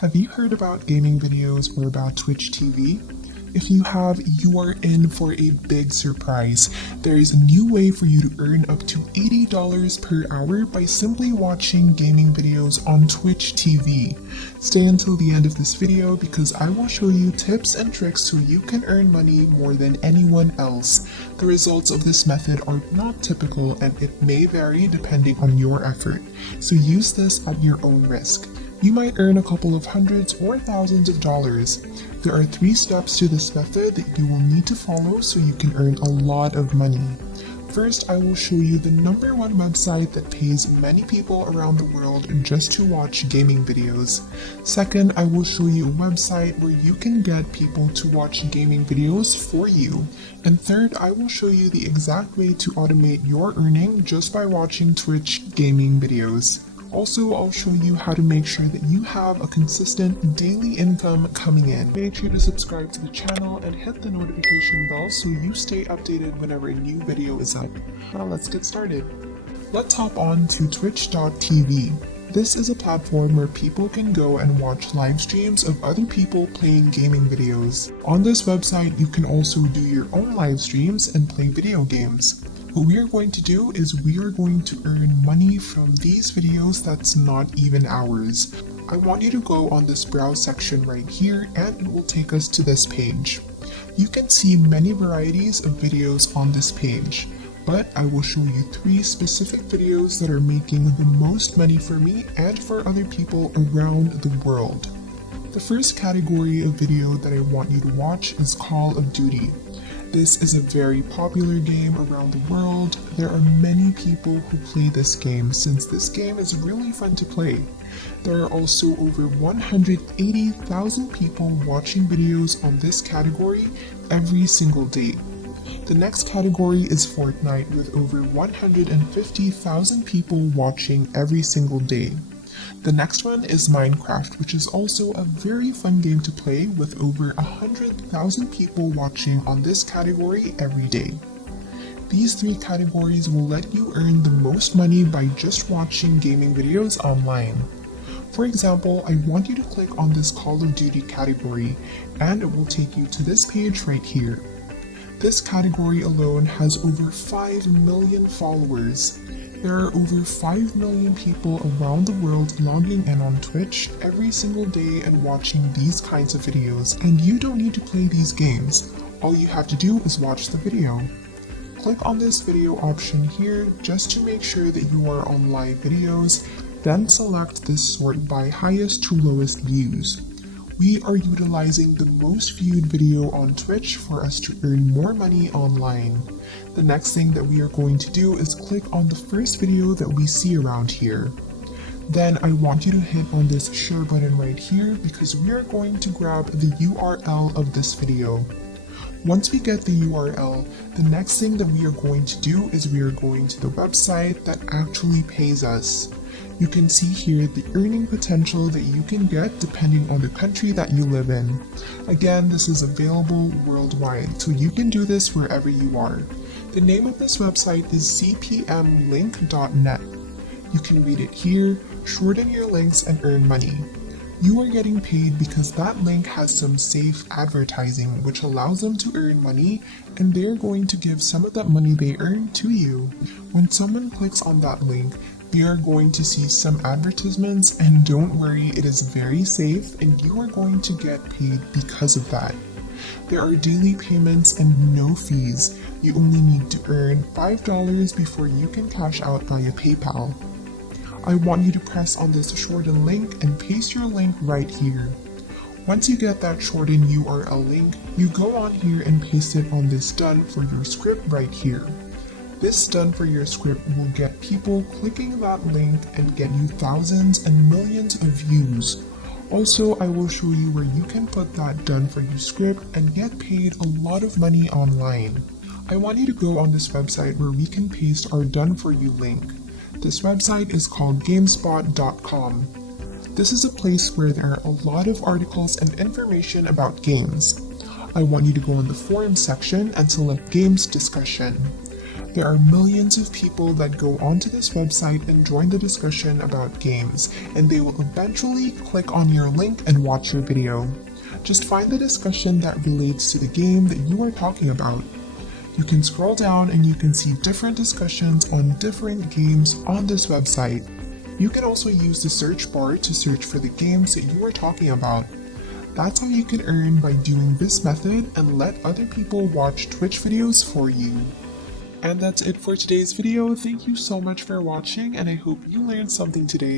Have you heard about gaming videos or about Twitch TV? If you have, you are in for a big surprise. There is a new way for you to earn up to $80 per hour by simply watching gaming videos on Twitch TV. Stay until the end of this video because I will show you tips and tricks so you can earn money more than anyone else. The results of this method are not typical and it may vary depending on your effort, so use this at your own risk. You might earn a couple of hundreds or thousands of dollars. There are 3 steps to this method that you will need to follow so you can earn a lot of money. First, I will show you the #1 website that pays many people around the world just to watch gaming videos. Second, I will show you a website where you can get people to watch gaming videos for you. And third, I will show you the exact way to automate your earning just by watching Twitch gaming videos. Also, I'll show you how to make sure that you have a consistent daily income coming in. Make sure to subscribe to the channel and hit the notification bell so you stay updated whenever a new video is up. Now let's get started. Let's hop on to twitch.tv. This is a platform where people can go and watch live streams of other people playing gaming videos. On this website, you can also do your own live streams and play video games. What we are going to do is we are going to earn money from these videos that's not even ours. I want you to go on this browse section right here and it will take us to this page. You can see many varieties of videos on this page, but I will show you 3 specific videos that are making the most money for me and for other people around the world. The first category of video that I want you to watch is Call of Duty. This is a very popular game around the world. There are many people who play this game since this game is really fun to play. There are also over 180,000 people watching videos on this category every single day. The next category is Fortnite with over 150,000 people watching every single day. The next one is Minecraft, which is also a very fun game to play with over 100,000 people watching on this category every day. These 3 categories will let you earn the most money by just watching gaming videos online. For example, I want you to click on this Call of Duty category and it will take you to this page right here. This category alone has over 5 million followers. There are over 5 million people around the world logging in on Twitch every single day and watching these kinds of videos, and you don't need to play these games. All you have to do is watch the video. Click on this video option here just to make sure that you are on live videos, then select this sort by highest to lowest views. We are utilizing the most viewed video on Twitch for us to earn more money online. The next thing that we are going to do is click on the first video that we see around here. Then I want you to hit on this share button right here because we are going to grab the URL of this video. Once we get the URL, the next thing that we are going to do is we are going to the website that actually pays us. You can see here the earning potential that you can get depending on the country that you live in. Again, this is available worldwide, so you can do this wherever you are. The name of this website is cpmlink.net. You can read it here, shorten your links and earn money. You are getting paid because that link has some safe advertising which allows them to earn money, and they're going to give some of that money they earn to you. When someone clicks on that link, they are going to see some advertisements, and don't worry, it is very safe and you are going to get paid because of that. There are daily payments and no fees. You only need to earn $5 before you can cash out via PayPal. I want you to press on this shorten link and paste your link right here. Once you get that shortened URL link, you go on here and paste it on this done for your script right here. This done for your script will get people clicking that link and get you thousands and millions of views. Also, I will show you where you can put that done for you script and get paid a lot of money online. I want you to go on this website where we can paste our done for you link. This website is called gamespot.com. This is a place where there are a lot of articles and information about games. I want you to go in the forum section and select games discussion. There are millions of people that go onto this website and join the discussion about games, and they will eventually click on your link and watch your video. Just find the discussion that relates to the game that you are talking about. You can scroll down and you can see different discussions on different games on this website. You can also use the search bar to search for the games that you are talking about. That's how you can earn by doing this method and let other people watch Twitch videos for you. And that's it for today's video. Thank you so much for watching, and I hope you learned something today.